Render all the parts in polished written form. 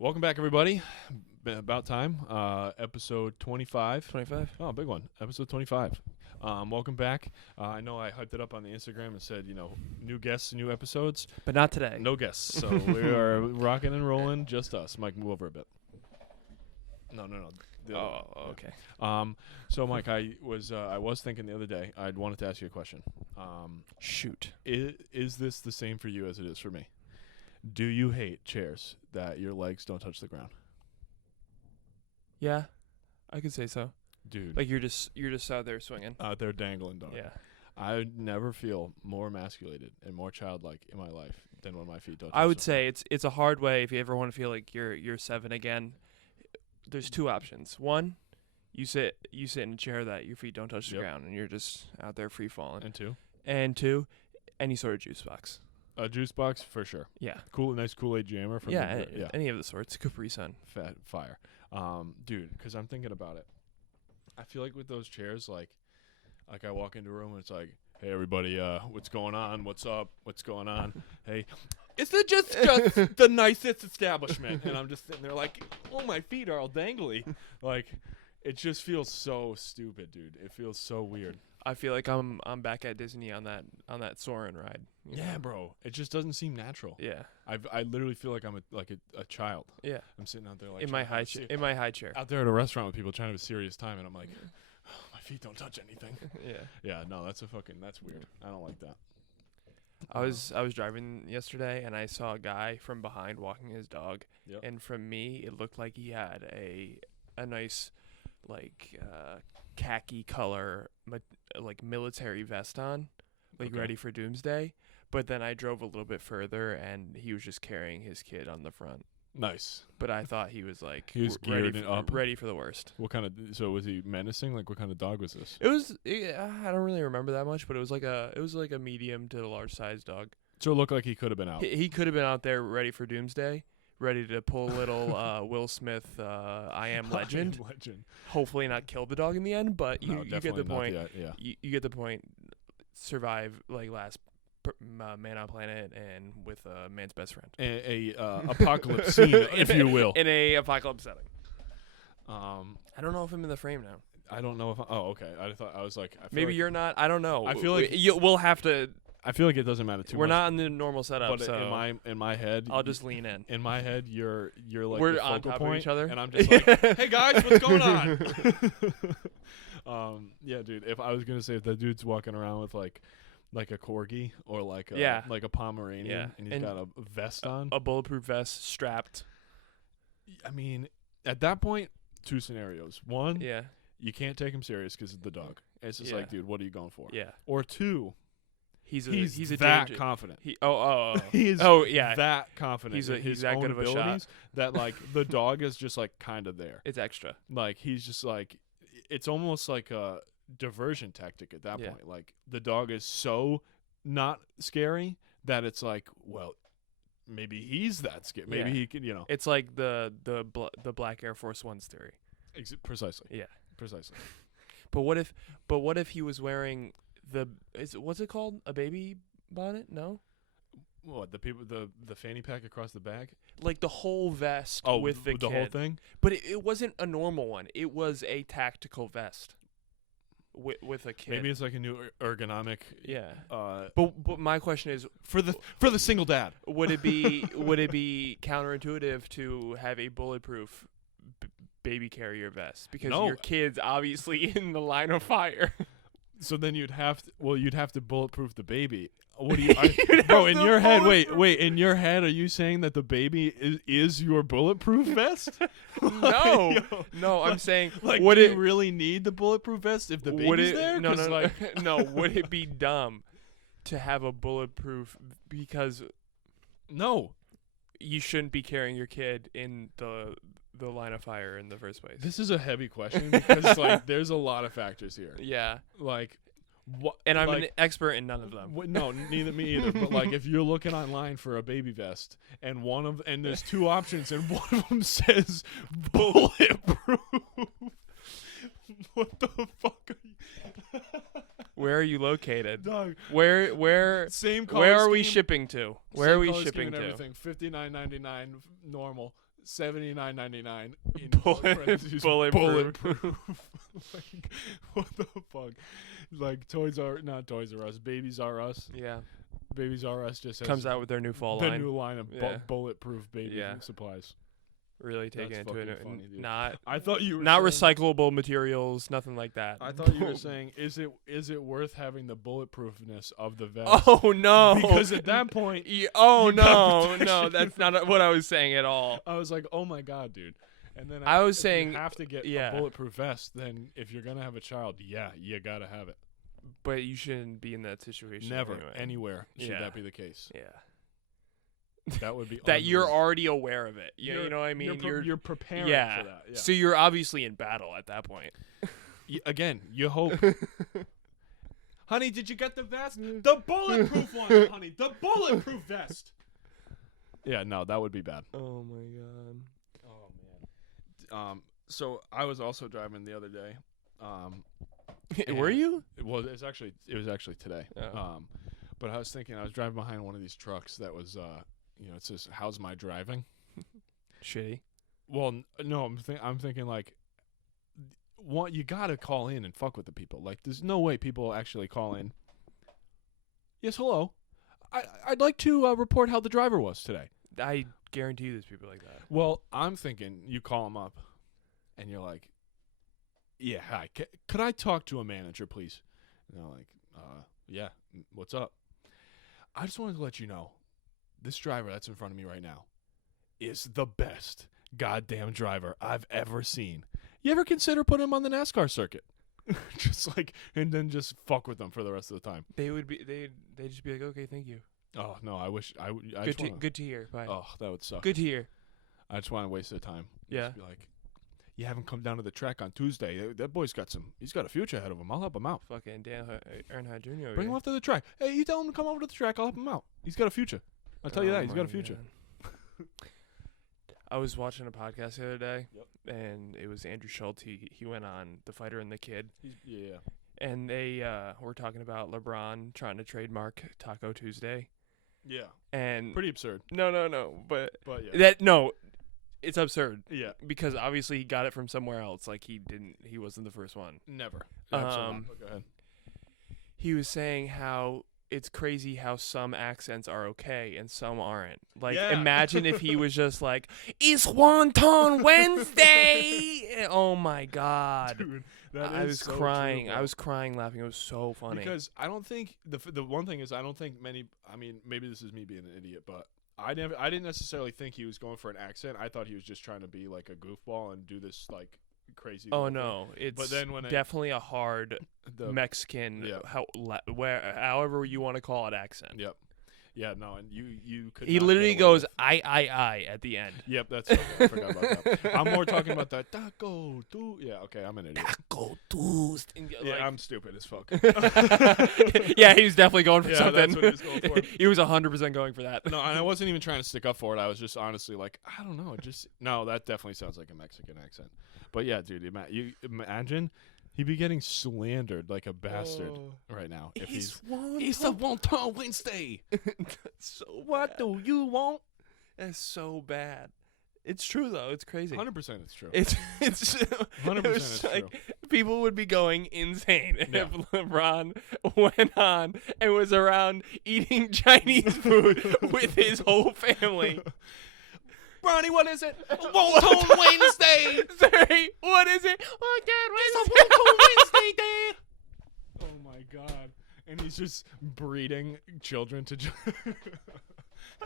Welcome back, everybody. Been about time. Episode 25. 25? Oh, big one. Episode 25. Welcome back. I know I hyped it up on the Instagram and said, new guests, new episodes. But not today. No guests. So we are rocking and rolling, just us. Mike, move over a bit. No. Okay. So, Mike, I was thinking the other day, I wanted to ask you a question. Shoot. Is this the same for you as it is for me? Do you hate chairs that your legs don't touch the ground? Yeah, I could say so. Dude. Like you're just out there swinging. Out there dangling, dog. Yeah. I never feel more emasculated and more childlike in my life than when my feet don't touch I would the say it's a hard way if you ever want to feel like you're 7 again. There's two options. One, you sit in a chair that your feet don't touch the ground and you're just out there free falling. And two, any sort of juice box. a juice box for sure. Yeah. Nice Kool-Aid jammer from any of the sorts. Capri Sun. Fat fire. Dude, because I'm thinking about it. I feel like with those chairs, like I walk into a room and it's like, hey, everybody, what's going on? What's up? What's going on? Hey, is it just the nicest establishment? And I'm just sitting there like, oh, my feet are all dangly. Like, it just feels so stupid, dude. It feels so weird. I feel like I'm back at Disney on that Soarin' ride. Yeah, bro. It just doesn't seem natural. Yeah. I literally feel like I'm a child. Yeah. I'm sitting out there like in my high chair. Out there at a restaurant with people trying to have a serious time, and I'm like, oh, my feet don't touch anything. Yeah. Yeah. No, that's weird. I don't like that. I was driving yesterday and I saw a guy from behind walking his dog, and from me it looked like he had a nice khaki color military vest on, ready for doomsday. But then I drove a little bit further and he was just carrying his kid on the front. Nice. But I thought he was like he was geared up, ready for the worst. What kind of? So was he menacing? Like, what kind of dog was this? It was. I don't really remember that much, but it was like a medium to large size dog. So it looked like he could have been out. He could have been out there ready for doomsday, ready to pull a little Will Smith I Am Legend. Hopefully not kill the dog in the end, but you get the point. Yeah. You get the point. Survive last man on planet and with man's best friend. A apocalypse scene, if you will. In a apocalypse setting. I don't know if I'm in the frame now. I don't know if. Okay. I was like. Maybe you're not. I don't know. I feel like we'll have to. I feel like it doesn't matter too much. We're not in the normal setup, but so in my head, I'll just lean in. In my head, you're like we're the on focal top point, of each other, and I'm just like, hey guys, what's going on? Yeah, dude. If I was gonna say if that dude's walking around with like a corgi or like a Pomeranian, and he's got a vest on, a bulletproof vest strapped. I mean, at that point, two scenarios. One, yeah, you can't take him serious because it's the dog. It's just like, dude, what are you going for? Yeah. Or two, he's that danger. Confident. He's that confident. He's that good of a shot that like the dog is just like kind of there. It's extra. Like he's just like, it's almost like a diversion tactic at that point. Like the dog is so not scary that it's like, well, maybe he's that scary. Maybe he can, It's like the Black Air Force One's theory. Precisely. Yeah. Precisely. But what if he was wearing what's it called? A baby bonnet? No. What, the fanny pack across the back? Like the whole vest with the kid. Whole thing? But it wasn't a normal one. It was a tactical vest with a kid. Maybe it's like a new ergonomic. Yeah. But my question is for the single dad. Would it be counterintuitive to have a bulletproof baby carrier vest because your kid's obviously in the line of fire? So then you'd have to bulletproof the baby. What do you, bro? In your head, wait. In your head, are you saying that the baby is your bulletproof vest? No. I'm saying, like, would do it you really need the bulletproof vest if the baby's there? No. No. Would it be dumb to have a bulletproof because no, you shouldn't be carrying your kid in the line of fire in the first place? This is a heavy question because like there's a lot of factors here. Yeah. Like. And I'm an expert in none of them. No, neither me either. But like, if you're looking online for a baby vest, and there's two options, and one of them says bulletproof. What the fuck are you? Where are you located? Dog. Where? Same color Where are scheme, we shipping to? Where are we shipping to? Everything $59.99 normal. $79.99 in Bulletproof. bulletproof. Like, what the fuck? Like not Toys R Us, Babies R Us. Yeah. Babies R Us just has Comes out with their new fall the line. new line of bulletproof baby Yeah. supplies. Really taking That's it to fucking funny, dude. not I thought you were not saying, recyclable materials, nothing like that. I thought you were saying, is it worth having the bulletproofness of the vest? Oh no! Because at that point, oh you got no, protection. no, that's not what I was saying at all. I was like, oh my god, dude. And then I was if saying, you have to get a bulletproof vest. Then if you're gonna have a child, you gotta have it. But you shouldn't be in that situation. Never, anyway. anywhere should that be the case. Yeah. That would be that you're already aware of it. You know what I mean? You're preparing for that. Yeah. So you're obviously in battle at that point. Again, you hope. Honey, did you get the vest? The bulletproof one, honey. The bulletproof vest. Yeah, no, that would be bad. Oh my god. Oh man. So I was also driving the other day. Were you? Well, it was actually today. Oh. But I was thinking, I was driving behind one of these trucks that was, it says, "How's my driving?" Shitty. Well, no, I'm thinking like, what, you gotta call in and fuck with the people. Like, there's no way people actually call in. Yes, hello. I'd like to report how the driver was today. I guarantee you there's people like that. Well, I'm thinking you call them up, and you're like, "Yeah, hi. Could I talk to a manager, please?" And they're like, "Yeah, what's up?" I just wanted to let you know, this driver that's in front of me right now is the best goddamn driver I've ever seen. You ever consider putting him on the NASCAR circuit? Just like, and then just fuck with them for the rest of the time. They'd just be like, okay, thank you. Oh no, I wish I good to hear. Bye. Oh, that would suck. Good to hear. I just want to waste their time. Yeah. Just be like, you haven't come down to the track on Tuesday. That boy's he's got a future ahead of him. I'll help him out. Fucking Dan Earnhardt Jr. Bring him up to the track. Hey, you tell him to come over to the track. I'll help him out. He's got a future. I'll tell you that. He's got a future. I was watching a podcast the other day, Yep. and it was Andrew Schultz. He went on The Fighter and the Kid. Yeah. And they were talking about LeBron trying to trademark Taco Tuesday. Yeah. And Pretty absurd. No. But yeah. It's absurd. Yeah. Because obviously he got it from somewhere else. Like he wasn't the first one. Never. Absolutely. Go ahead. He was saying how it's crazy how some accents are okay and some aren't. Like, imagine if he was just like, "It's Wonton Wednesday." Oh my god. Dude, I was so crying. true, I was crying laughing. It was so funny. Because I don't think the one thing is, I don't think many. I mean, maybe this is me being an idiot, but I didn't necessarily think he was going for an accent. I thought he was just trying to be like a goofball and do this like crazy. Oh no, it's but then when definitely a hard Mexican, however you want to call it, accent. Yep. Yeah, no, and you could. He literally goes I at the end. Yep, that's okay. I forgot about that. I'm more talking about that taco. Yeah, okay, I'm an idiot. Taco Tuesday. Yeah, I'm stupid as fuck. Yeah, he was definitely going for something. That's what he was going for. He was 100% going for that. No, and I wasn't even trying to stick up for it. I was just honestly like, I don't know. No, that definitely sounds like a Mexican accent. But yeah, dude, you imagine. He'd be getting slandered like a bastard right now. If it's a Wonton Wednesday. So what do you want? That's so bad. It's true though. It's crazy. 100% it's true. It's 100% it's like true. people would be going insane if LeBron went on and was around eating Chinese food with his whole family. Ronnie, what is it? Wonton Wednesday. Sorry, what is it? Oh God, It's a Wonton Wednesday, Dad. Oh my God! And he's just breeding children to.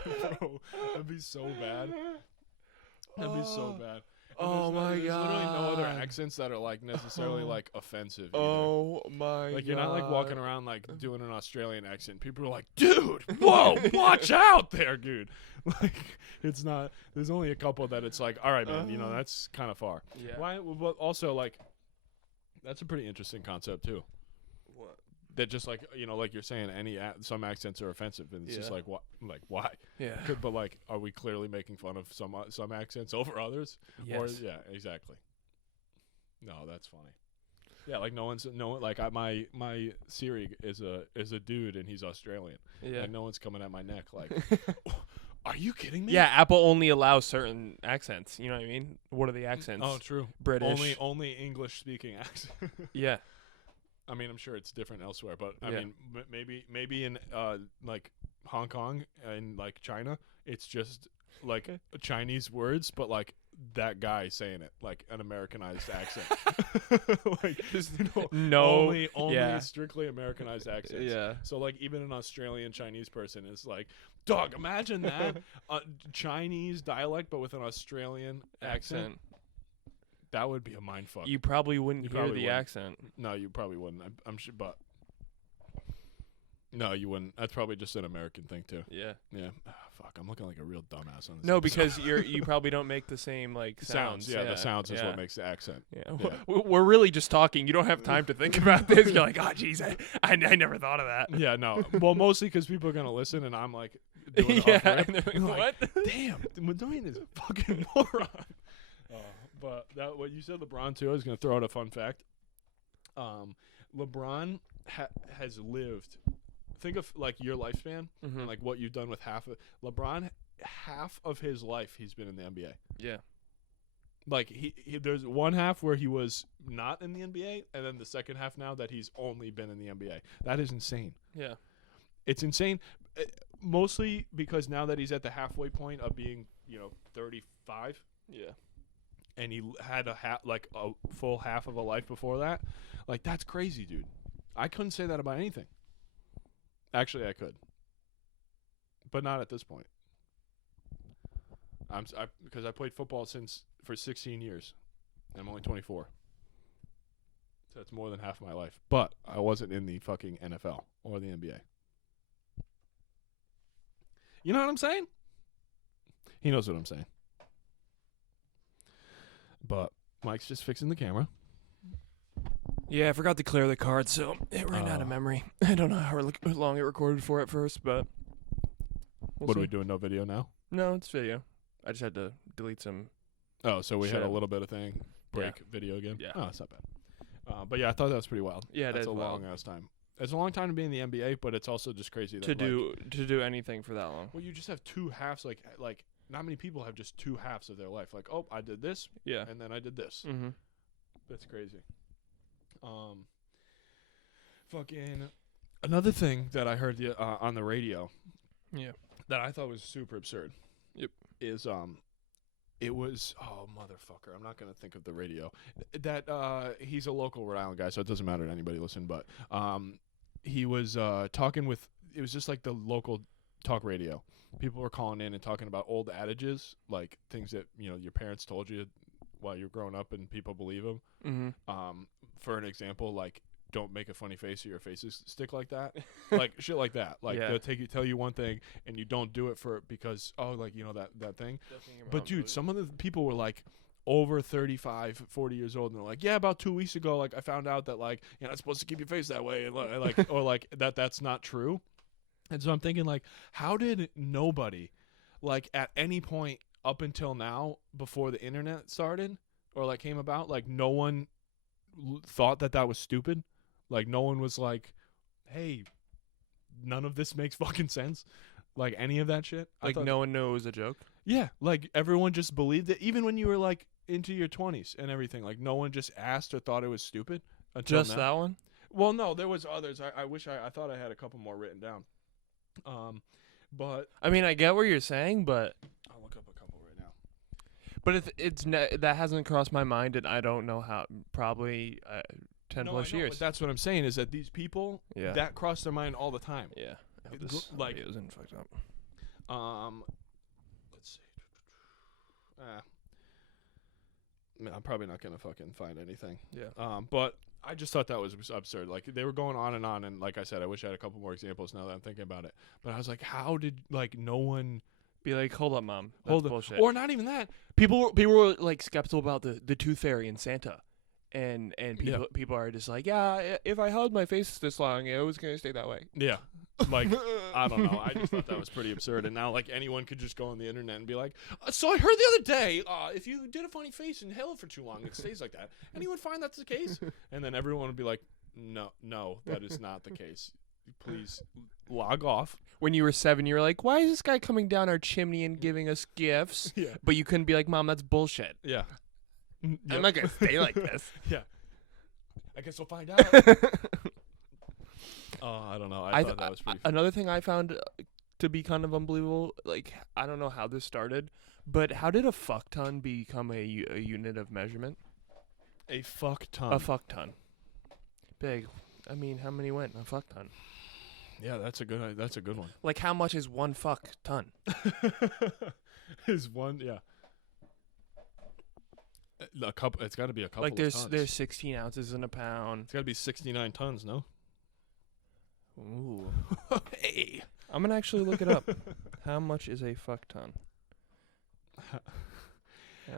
Bro, that'd be so bad. That'd be so bad. And my there's God! Literally no other accents that are like necessarily like offensive. Either. Oh my! Like you're not like walking around like doing an Australian accent. People are like, "Dude, whoa, watch out there, dude." Like it's not. There's only a couple that it's like, all right, man. That's kind of far. Yeah. Why? But also like, that's a pretty interesting concept too. What? That just like like you're saying, some accents are offensive, and it's just like what, like why? Yeah. But like, are we clearly making fun of some accents over others? Yes. Or, yeah, exactly. No, that's funny. Yeah, like my Siri is a dude and he's Australian. Yeah. And no one's coming at my neck like, Are you kidding me? Yeah, Apple only allows certain accents. You know what I mean? What are the accents? Oh, true. British. Only English speaking accent. Yeah. I mean, I'm sure it's different elsewhere, but I Yeah. mean, maybe in like Hong Kong and like China, it's just like Chinese words, but like that guy saying it like an Americanized accent. Like just only yeah. strictly Americanized accents. Yeah. So like even an Australian Chinese person is like, dog, imagine that Chinese dialect but with an Australian accent. That would be a mind fuck. You probably wouldn't hear the accent. No, you probably wouldn't. I'm sure, but no, you wouldn't. That's probably just an American thing too. Yeah. Yeah. Oh, fuck, I'm looking like a real dumbass on this. No, episode. because you probably don't make the same like sounds. Yeah, the sounds is what makes the accent. Yeah. Yeah. We're really just talking. You don't have time to think about this. You're like, oh, jeez, I never thought of that. Yeah, no. Well, mostly because people are gonna listen, and I'm like, doing it yeah. off rip. And they're like, I'm what? like, damn, Madoian is a fucking moron. But that what you said, LeBron too. I was gonna throw out a fun fact. LeBron has lived. Think of like your lifespan and like what you've done with half of LeBron. Half of his life, he's been in the NBA. Yeah. Like he there's one half where he was not in the NBA, and then the second half now that he's only been in the NBA. That is insane. Yeah. It's insane, mostly because now that he's at the halfway point of being, 35. Yeah. And he had a full half of a life before that. Like, that's crazy, dude. I couldn't say that about anything. Actually, I could. But not at this point. Because I played football for 16 years. And I'm only 24. So that's more than half of my life. But I wasn't in the fucking NFL or the NBA. You know what I'm saying? He knows what I'm saying. But Mike's just fixing the camera. Yeah, I forgot to clear the card, so it ran out of memory. I don't know how long it recorded for at first, but What are we doing? No video now? No, it's video. I just had to delete some. Oh, so we had a Shit. little bit of thing. Break video again? Yeah. Oh, it's not bad. But yeah, I thought that was pretty wild. Yeah, That's is a wild. long ass time. It's a long time to be in the NBA, but it's also just crazy that to do anything for that long. Well, you just have two halves. Like not many people have just two halves of their life. Like, oh, I did this, Yeah. and then I did this. Mm-hmm. That's crazy. Fucking another thing that I heard on the radio. Yeah. That I thought was super absurd. Yep. Is it was motherfucker. I'm not gonna think of the radio. That he's a local Rhode Island guy, so it doesn't matter to anybody listening. But he was talking with. It was just like the local talk radio. People were calling in and talking about old adages, like things that your parents told you while you're growing up, and people believe them. Mm-hmm. For an example, like don't make a funny face or your faces stick like that, like shit like that. Like they'll tell you one thing and you don't do it because that thing. But dude, some of the people were like over 35, 40 years old, and they're like, yeah, about 2 weeks ago, like I found out that like you're not supposed to keep your face that way, and like or like that's not true. And so I'm thinking, like, how did nobody, like, at any point up until now, before the internet started or like came about, like no one thought that was stupid? Like no one was like, hey, none of this makes fucking sense, like any of that shit. Like no one knew it was a joke. Yeah, like everyone just believed it, even when you were like into your 20s and everything. Like no one just asked or thought it was stupid. Until Just now. that one? Well, no, there was others. I wish I thought I had a couple more written down. But I mean, I get what you're saying, but I'll look up a couple right now. but that hasn't crossed my mind, and I don't know how. Probably 10 plus years. But that's what I'm saying is that these people that cross their mind all the time. Yeah. I hope It this like- video isn't fucked up. Let's see. I'm probably not gonna fucking find anything. Yeah. But I just thought that was absurd. Like they were going on, and like I said, I wish I had a couple more examples now that I'm thinking about it. But I was like, how did like no one Be like, hold up, mom. That's hold bullshit. Or not even that. People were like skeptical about the tooth fairy and Santa, and people are just like, yeah, if I held my face this long, it was gonna stay that way. Yeah. Like, I don't know. I just thought that was pretty absurd. And now, like, anyone could just go on the internet and be like, so I heard the other day, if you did a funny face and held it for too long, it stays like that. Anyone find that's the case? And then everyone would be like, no, that is not the case. please log off. When you were 7, you were like, why is this guy coming down our chimney and giving us gifts? Yeah. But you couldn't be like, Mom, that's bullshit. Yeah. I'm not going to stay like this. Yeah. I guess we'll find out. Oh, I don't know. I thought that was pretty funny. Another thing I found to be kind of unbelievable, like, I don't know how this started, but how did a fuck ton become a unit of measurement? A fuck ton. A fuck ton. Big. I mean, how many went in a fuck ton? Yeah, that's a good one. Like, how much is one fuck ton? Is one, yeah. A couple. It's got to be a couple. Like, of tons. there's 16 ounces in a pound. It's got to be 69 tons, no? Ooh. Hey. I'm gonna actually look it up. How much is a fuck ton?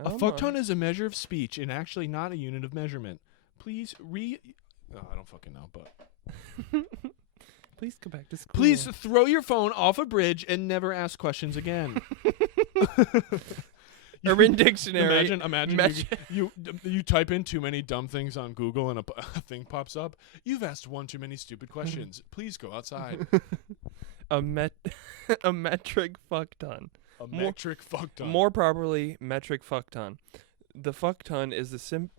A fuck ton is a measure of speech and actually not a unit of measurement. Please I don't fucking know, but please go back to school. Please throw your phone off a bridge and never ask questions again. Urban Dictionary. Imagine you type in too many dumb things on Google and a thing pops up. You've asked one too many stupid questions. Please go outside. A metric fuck ton. A metric fuck ton. More properly, metric fuck ton. The fuck ton is the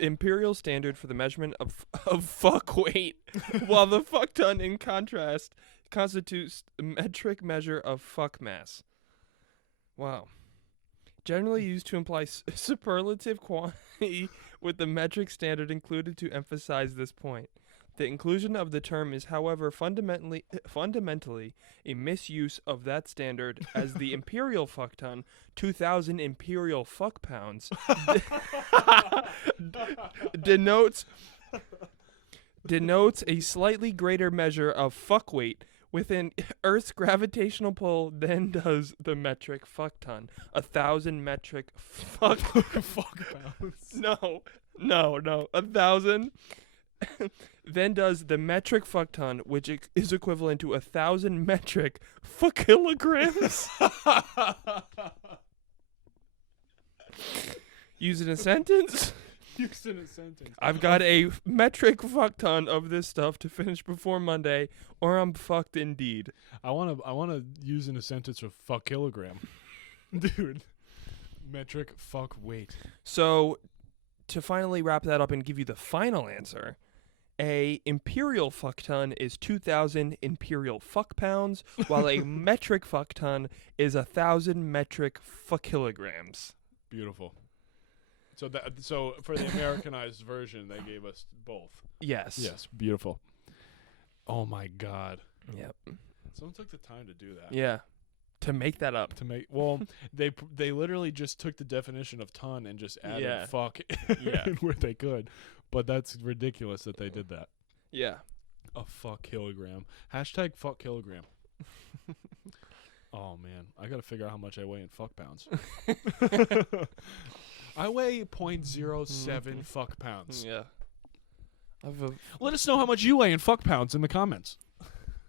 imperial standard for the measurement of fuck weight, while the fuck ton, in contrast, constitutes the metric measure of fuck mass. Wow. Generally used to imply superlative quantity, with the metric standard included to emphasize this point. The inclusion of the term is, however, fundamentally a misuse of that standard, as the imperial fuck ton, 2,000 imperial fuck pounds, denotes a slightly greater measure of fuck weight within Earth's gravitational pull than does the metric fuck ton. 1,000 metric fuck pounds. No. 1,000. Then does the metric fuck ton, which is equivalent to 1,000 metric fuck kilograms. Use in a sentence. I've got a metric fuck ton of this stuff to finish before Monday, or I'm fucked indeed. I wanna use in a sentence of fuck kilogram. Dude. Metric fuck weight. So, to finally wrap that up and give you the final answer, a imperial fuck ton is 2,000 imperial fuck pounds, while a metric fuck ton is 1,000 metric fuck kilograms. Beautiful. So for the Americanized version, they gave us both. Yes. Yes. Beautiful. Oh my God. Yep. Someone took the time to do that. Yeah. To make that up. They literally just took the definition of ton and just added fuck in where they could. But that's ridiculous that they did that. Yeah. A fuck kilogram. Hashtag fuck kilogram. Oh, man. I got to figure out how much I weigh in fuck pounds. I weigh 0.07 fuck pounds. Yeah. Let us know how much you weigh in fuck pounds in the comments.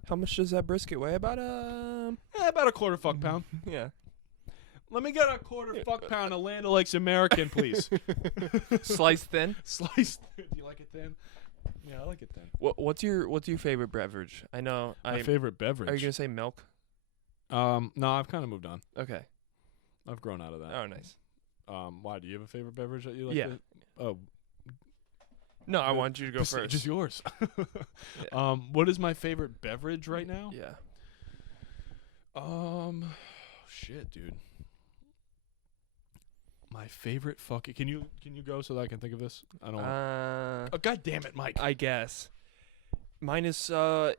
How much does that brisket weigh? About a quarter fuck pound. Yeah. Let me get a quarter fuck pound of Land O'Lakes American, please. Sliced thin? Sliced thin. Do you like it thin? Yeah, I like it thin. What's your favorite beverage? I know. My favorite beverage? Are you going to say milk? No, I've kind of moved on. Okay. I've grown out of that. Oh, nice. Why? Do you have a favorite beverage that you like? Yeah. No, I want you to go first. Just yours. Yeah. What is my favorite beverage right now? Yeah. Shit, dude. My favorite fucking. Can you go so that I can think of this? I don't. Oh, God damn it, Mike. I guess. Mine is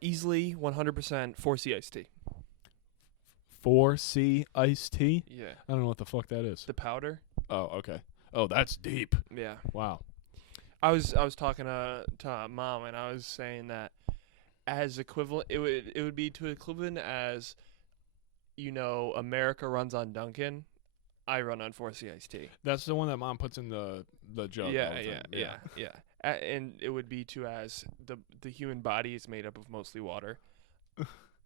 easily 100% 4C iced tea. 4C iced tea? Yeah. I don't know what the fuck that is. The powder? Oh, okay. Oh, that's deep. Yeah. Wow. I was talking to Mom, and I was saying that as equivalent, it would be to equivalent as, America runs on Dunkin'. I run on 4C iced tea. That's the one that Mom puts in the jug. Yeah. And it would be to as the human body is made up of mostly water.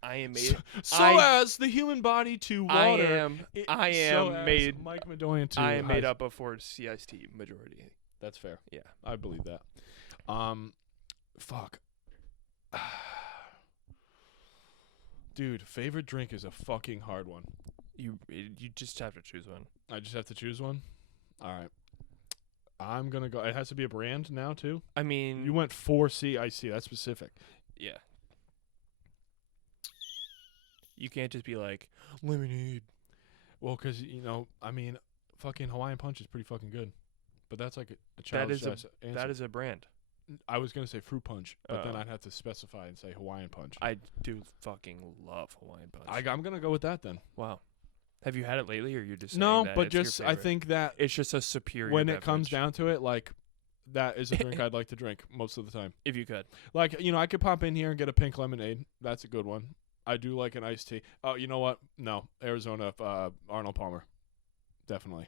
I am made. As the human body to water. I am made. Mike Madoian to. I am made up of 4C iced tea majority. That's fair. Yeah, I believe that. Fuck. Dude, favorite drink is a fucking hard one. You just have to choose one. I just have to choose one? All right. I'm going to go. It has to be a brand now, too? I mean... You went 4C. I see. That's specific. Yeah. You can't just be like, lemonade. Well, because, fucking Hawaiian Punch is pretty fucking good. But that's like a child's answer. That is a brand. I was going to say fruit punch, but then Oh. I'd have to specify and say Hawaiian Punch. I do fucking love Hawaiian Punch. I'm going to go with that then. Wow. Have you had it lately, or you're just saying No, that but it's your just I favorite? think that It's just a superior when it comes beverage, down to it, like, that is a drink I'd like to drink most of the time. if you could. Like, I could pop in here and get a pink lemonade. That's a good one. I do like an iced tea. Oh, you know what? No, Arizona, Arnold Palmer. Definitely.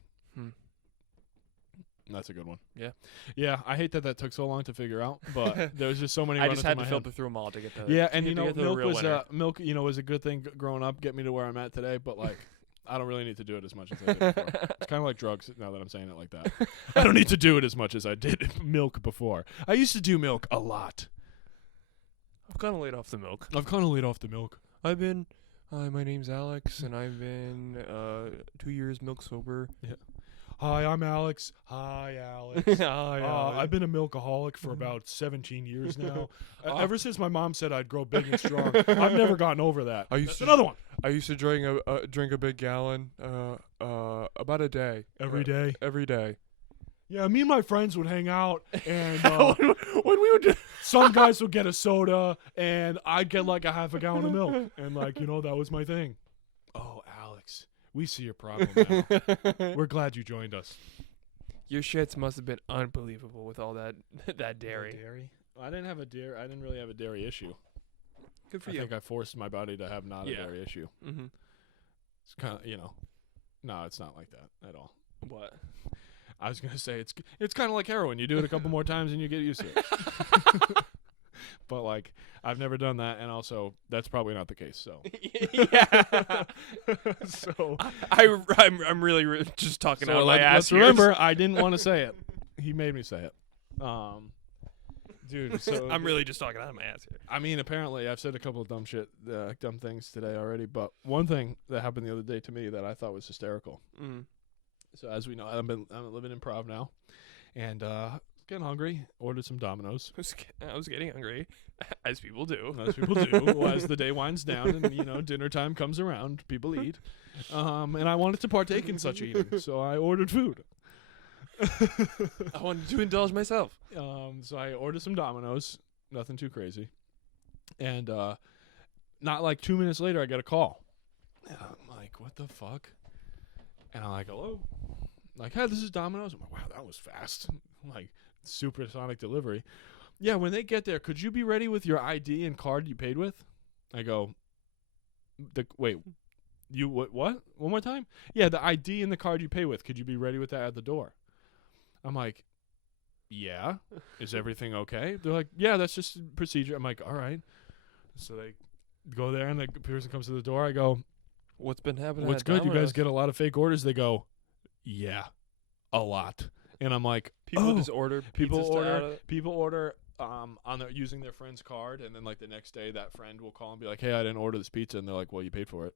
That's a good one. Yeah. Yeah, I hate that took so long to figure out, but there's just so many I running just had through to my head. filter through them all to get the Yeah, and to get to the milk real was winner. was a good thing growing up, get me to where I'm at today, but like I don't really need to do it as much as I did before. It's kind of like drugs now that I'm saying it like that. I don't need to do it as much as I did milk before. I used to do milk a lot. I've kind of laid off the milk. I've kind of laid off the milk. I've been. Hi, my name's Alex, and I've been 2 years milk sober. Yeah. Hi, I'm Alex. Hi, Alex. Hi, Alex. I've been a milkaholic for about 17 years now. Ever since my mom said I'd grow big and strong, I've never gotten over that. That's another one. I used to drink a big gallon about a day. Every day. Every day. Yeah, me and my friends would hang out, and when we would do some guys would get a soda, and I'd get like a half a gallon of milk, and that was my thing. Oh, Alex, we see your problem now. We're glad you joined us. Your shits must have been unbelievable with all that dairy. Dairy? I didn't have a dairy. I didn't really have a dairy issue. Good for I you. think I forced my body to have not a Yeah. dairy issue. Mm-hmm. It's kind of, no, it's not like that at all. What? I was gonna say it's kind of like heroin. You do it a couple more times and you get used to it. But like I've never done that, and also that's probably not the case. So Yeah. so I'm really just talking out of my ass. let's here. remember, I didn't want to say it. He made me say it. Dude. So I'm really just talking out of my ass here. I mean, apparently I've said a couple of dumb things today already. But one thing that happened the other day to me that I thought was hysterical. Mm. So as we know, I'm living in Prov now, and getting hungry. Ordered some Dominoes. I was getting hungry, as people do. As people do. As the day winds down and dinner time comes around, people eat. And I wanted to partake in such eating, so I ordered food. I wanted to indulge myself. So I ordered some Dominoes. Nothing too crazy. And not like 2 minutes later, I get a call. And I'm like, what the fuck? And I'm like, hello? Like, hey, this is Domino's. I'm like, wow, that was fast. Like, supersonic delivery. Yeah, when they get there, could you be ready with your ID and card you paid with? I go, wait, you what? One more time? Yeah, the ID and the card you pay with. Could you be ready with that at the door? I'm like, yeah. Is everything okay? They're like, yeah, that's just procedure. I'm like, all right. So they go there, and the person comes to the door. I go, What's been happening? what's at good? You Domino's? guys get a lot of fake orders? They go, yeah, a lot. And I'm like, People just order. people pizzas order on their using their friend's card, and then like the next day that friend will call and be like, hey, I didn't order this pizza, and they're like, well, you paid for it.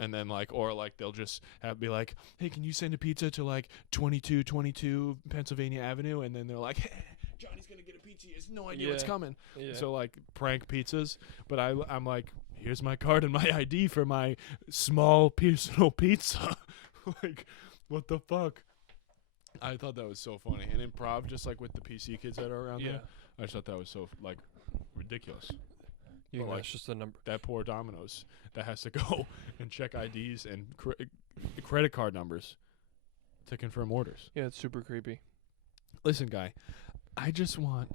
And then they'll just be like, hey, can you send a pizza to like 2222 Pennsylvania Avenue? And then they're like, hey, Johnny's gonna get a pizza. He has no idea what's coming. Yeah. So like prank pizzas. But I'm like, here's my card and my ID for my small personal pizza. Like, what the fuck? I thought that was so funny. And improv, just like with the PC kids that are around there, I just thought that was so like ridiculous. You know, like, it's just a number. That poor Domino's that has to go and check IDs and credit card numbers to confirm orders. Yeah, it's super creepy. Listen, guy, I just want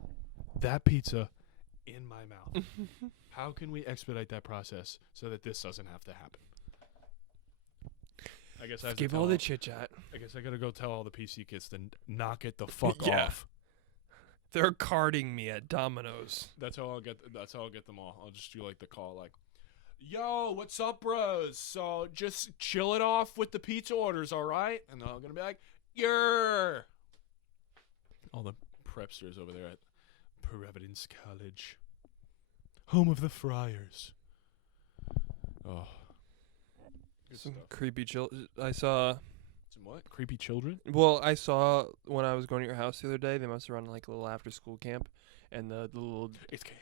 that pizza in my mouth. How can we expedite that process so that this doesn't have to happen? I guess I have to Give tell all the chit chat. I guess I gotta go tell all the PC kids to knock it the fuck Yeah. off. They're carding me at Domino's. That's how I'll get them all. I'll just do like the call, like, "Yo, what's up, bros? So just chill it off with the pizza orders, all right?" And they're all gonna be like, "Yeah." All the prepsters over there at Providence College, home of the Friars. Oh. Good Some stuff. creepy I saw. Some what? Creepy children? Well, I saw when I was going to your house the other day. They must have run like a little after school camp, and the little It's camp.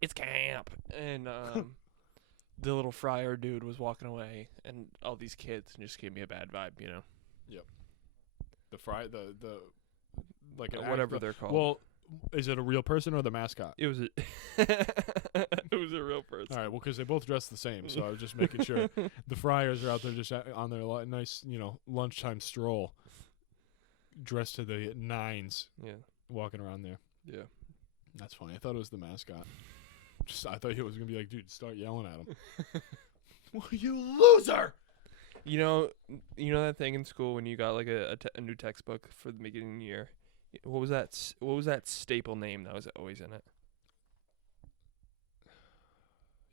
it's camp, and the little friar dude was walking away, and all these kids just gave me a bad vibe, you know. The the like an Whatever act- they're called. Well, is it a real person or the mascot? it was a it was a real person. All right, well, because they both dress the same, so I was just making sure. The friars are out there just on their nice, lunchtime stroll, dressed to the nines, Yeah, walking around there. yeah. That's funny. I thought it was the mascot. I thought he was gonna be like, dude, start yelling at him. Well, you loser! You know that thing in school when you got like a new textbook for the beginning of the year. What was that? What was that staple name that was always in it?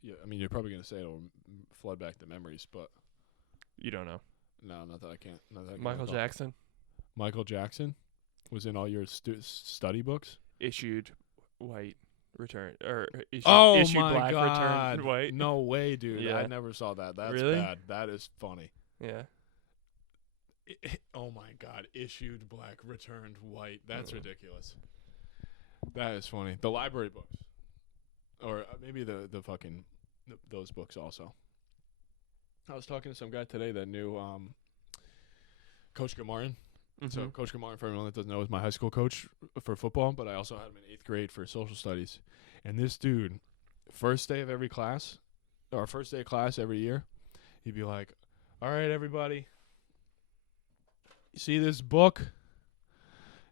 Yeah, I mean, you're probably gonna say it'll flood back the memories, but You don't know. no, not that I can't. Not that I can Michael recall. Jackson Michael Jackson was in all your study books. issued white return or issued, Oh issued my black god! return white. No way, dude. Yeah. I never saw that. That's Really? bad. That is funny. Yeah. Oh my god! Issued black, returned white. That's Mm. ridiculous. That is funny. The library books, or maybe the fucking those books also. I was talking to some guy today that knew Coach Gamartin. So Mhm. Coach Gamartin, for everyone that doesn't know, is my high school coach for football, but I also had him in 8th grade for social studies. And this dude, first day of every class, or first day of class every year, he'd be like, all right, everybody, you see this book?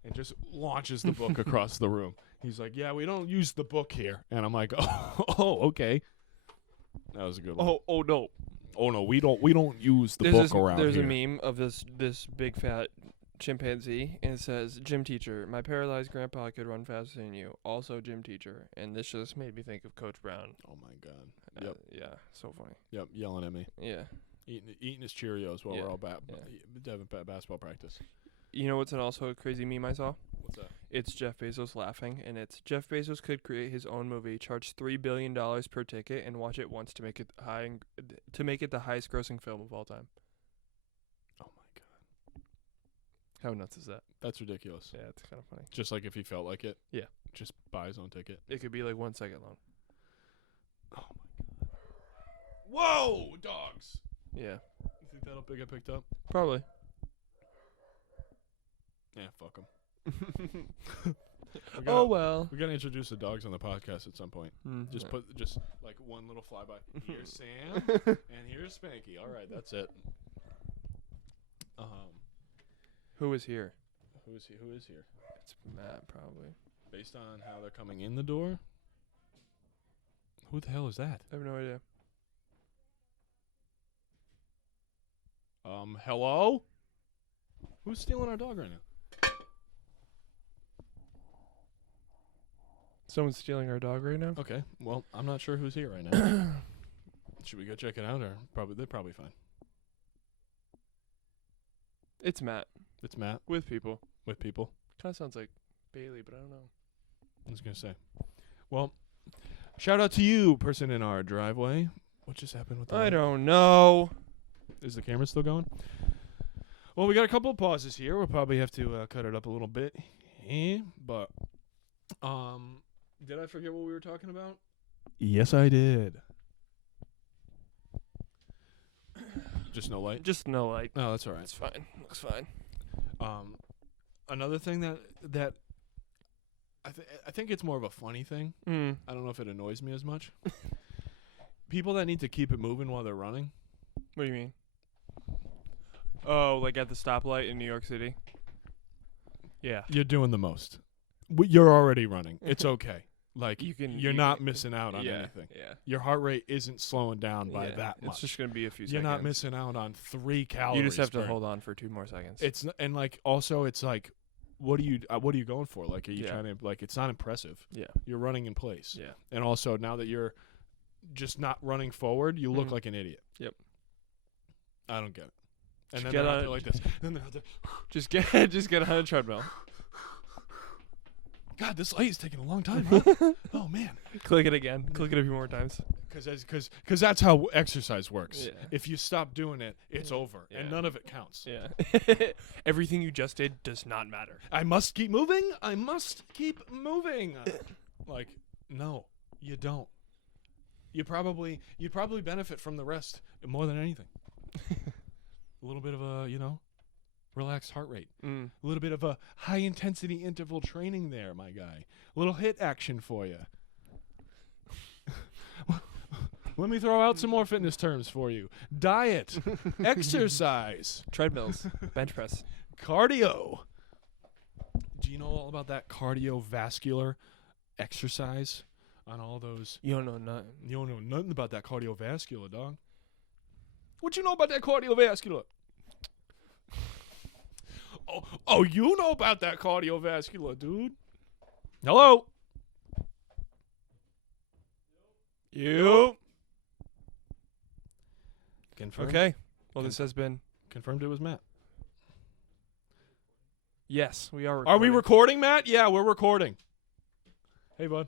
And just launches the book across the room. He's like, yeah, we don't use the book here. And I'm like, oh, okay. That was a good one. Oh no. Oh no, we don't use the book around There's here. a meme of this big fat chimpanzee, and it says, "Gym teacher, my paralyzed grandpa could run faster than you. Also gym teacher." And this just made me think of Coach Brown. Oh my god. Yep. Yeah. So funny. Yep. Yelling at me. Yeah. Eating his Cheerios while Yeah, we're all yeah. having basketball practice. You know what's also a crazy meme I saw? What's that? It's Jeff Bezos laughing, and it's Jeff Bezos could create his own movie, charge $3 billion per ticket, and watch it once to make it the highest grossing film of all time. Oh my god. How nuts is that? That's ridiculous. Yeah, it's kind of funny. Just like if he felt like it. Yeah. Just buy his own ticket. It could be like 1 second long. Oh my god. Whoa, dogs. Yeah, You think that'll get picked up? probably. Yeah, fuck them. Oh well. We gotta introduce the dogs on the podcast at some point. Just Yeah. put like one little flyby. Here's Sam and here's Spanky. All right, that's it. Who is here? Who is here? It's Matt, probably. Based on how they're coming in the door. Who the hell is that? I have no idea. Hello? Who's stealing our dog right now? Someone's stealing our dog right now. Okay, well, I'm not sure who's here right now. Should we go check it out, or they're probably fine? It's Matt It's Matt with people. with people. Kind of sounds like Bailey, but I don't know. I was gonna say. Well, shout out to you, person in our driveway. What just happened with the I light? don't know. Is the camera still going? Well, we got a couple of pauses here. We'll probably have to cut it up a little bit. But, did I forget what we were talking about? Yes, I did. Just no light? Just no light. No, that's all right. It's fine. Looks fine. Another thing that I think it's more of a funny thing. I don't know if it annoys me as much. People that need to keep it moving while they're running. What do you mean? Oh, like at the stoplight in New York City? Yeah. You're doing the most. You're already running. It's okay. Like you're you not can- missing out on yeah, anything. Yeah. Your heart rate isn't slowing down by Yeah, that much. It's just going to be a few You're seconds. not missing out on 3 calories. You just have to burned. hold on for 2 more seconds. It's and like also it's like, what are you going for? Like, are you Yeah. trying to like? It's not impressive. Yeah. You're running in place. Yeah. And also now that you're just not running forward, you look Mhm. like an idiot. Yep. I don't get it. And Just then get they're out on- there like this. Then they're out there. Just get on a treadmill. God, this light is taking a long time. Huh? Oh man. Click it again. Click it a few more times. Because that's how exercise works. Yeah. If you stop doing it, it's over, and Yeah. none of it counts. Yeah. Everything you just did does not matter. I must keep moving. I must keep moving. Like, no, you don't. You probably benefit from the rest more than anything. A little bit of a, relaxed heart rate. A little bit of a high intensity interval training there, my guy. A little hit action for you. Let me throw out some more fitness terms for you. Diet, exercise, Treadmills, bench press, cardio. Do you know all about that cardiovascular exercise on all those? You don't know nothing. You don't know nothing about that cardiovascular, dog. What you know about that cardiovascular? Oh, you know about that cardiovascular, dude. Hello? You. Confirmed. Okay. Well, this has been. Confirmed it was Matt. Yes, we are. Are we recording, Matt? Yeah, we're recording. Hey, bud.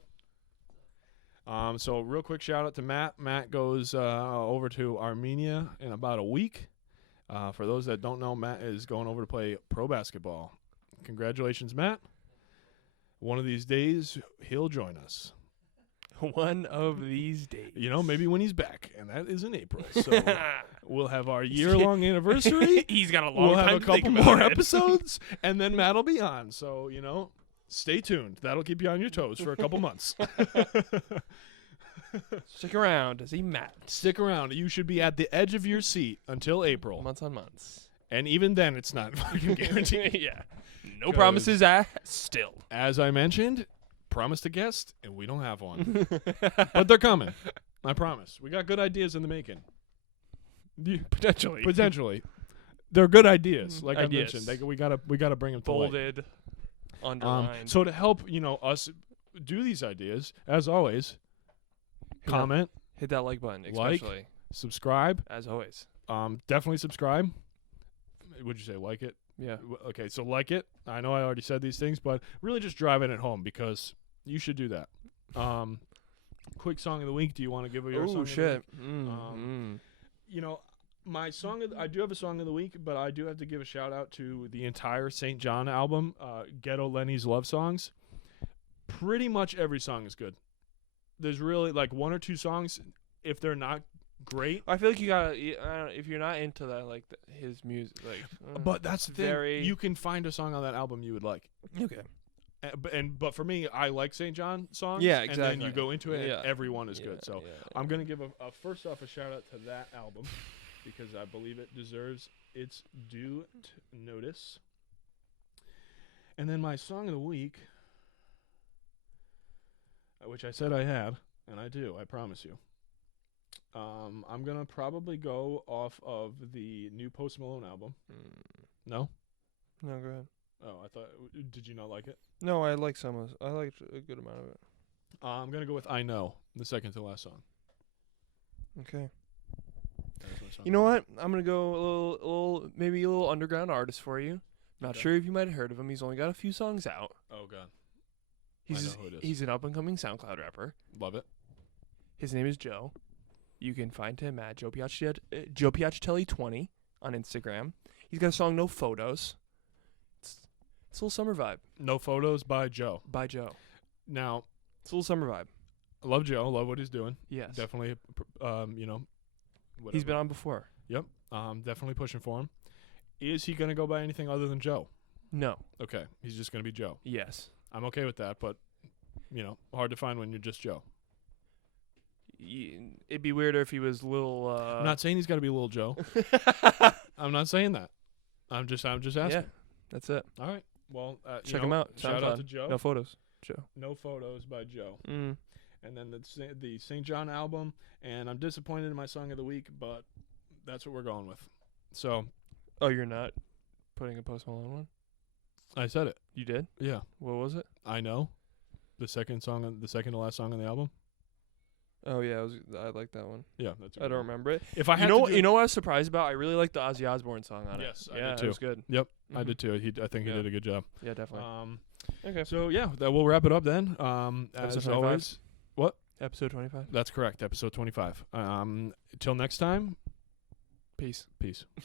So real quick shout out to Matt. Matt goes over to Armenia in about a week. For those that don't know, Matt is going over to play pro basketball. Congratulations, Matt. One of these days, he'll join us. One of these days. Maybe when he's back, and that is in April. So we'll have our year-long anniversary. He's got a long We'll time have a to think couple about more it. episodes, and then Matt will be on. So, stay tuned. That'll keep you on your toes for a couple months. Stick around to see Matt. Stick around. You should be at the edge of your seat until April. Months on months. And even then, it's not fucking guaranteed. Yeah. No promises. Still. As I mentioned, promised a guest, and we don't have one. But they're coming. I promise. We got good ideas in the making. Potentially. Potentially. They're good ideas. Like Ideas. I mentioned. We gotta bring them to light. Bolded. Underlined. So to help, us do these ideas, as always, comment, hit that like button, especially. Subscribe. As always. Definitely subscribe. Would you say like it? Yeah. Okay, so like it. I know I already said these things, but really just drive it at home because you should do that. Quick song of the week. Do you want to give your song? Oh shit. My song. I do have a song of the week, but I do have to give a shout out to the entire St. John album, Ghetto Lenny's Love Songs. Pretty much every song is good. There's really like one or two songs. If they're not great, I feel like you gotta. If you're not into that, like his music, like. But that's the very thing. You can find a song on that album you would like. Okay. But for me, I like St. John songs. Yeah, exactly. And then you go into it, and everyone is good. So I'm gonna give first off a shout out to that album because I believe it deserves its due notice. And then my song of the week, which I said I had, and I do, I promise you. I'm gonna probably go off of the new Post Malone album. No? No, go ahead. Oh, I thought. Did you not like it? No, I like some of. I liked a good amount of it. I'm gonna go with "I Know," the second to last song. Okay. That's my song. You know what? I'm gonna go maybe a little underground artist for you. Not Okay. sure if you might have heard of him. He's only got a few songs out. Oh God. He's I know who it is. He's an up and coming SoundCloud rapper. Love it. His name is Joe. You can find him at Joe Piacitelli 20 on Instagram. He's got a song "No Photos." It's a little summer vibe. No Photos by Joe. By Joe. Now, It's a little summer vibe. I love Joe. Love what he's doing. Yes. Definitely. Whatever. He's been on before. Yep. Definitely pushing for him. Is he gonna go by anything other than Joe? No. Okay. He's just gonna be Joe. Yes. I'm okay with that, but hard to find when you're just Joe. It'd be weirder if he was little. I'm not saying he's got to be Lil Joe. I'm not saying that. I'm just asking. Yeah, that's it. All right. Well, Check him out. Shout out to Joe. No Photos. Joe. No Photos by Joe. Mm. And then the St. John album. And I'm disappointed in my song of the week, but that's what we're going with. So. Oh, you're not putting a Post Malone one? I said it. You did? Yeah. What was it? I Know. The second to last song on the album. Oh yeah, I like that one. Yeah, that's. I don't remember it. If I had you know what I was surprised about? I really like the Ozzy Osbourne song on it. Yes, I yeah, did too. It was good. Yep, I Mhm. did too. I think he did a good job. Yeah, definitely. Okay. So yeah, we'll wrap it up then. As Episode 25? always, what? Episode 25. That's correct. Episode 25. Till next time. Peace. Peace.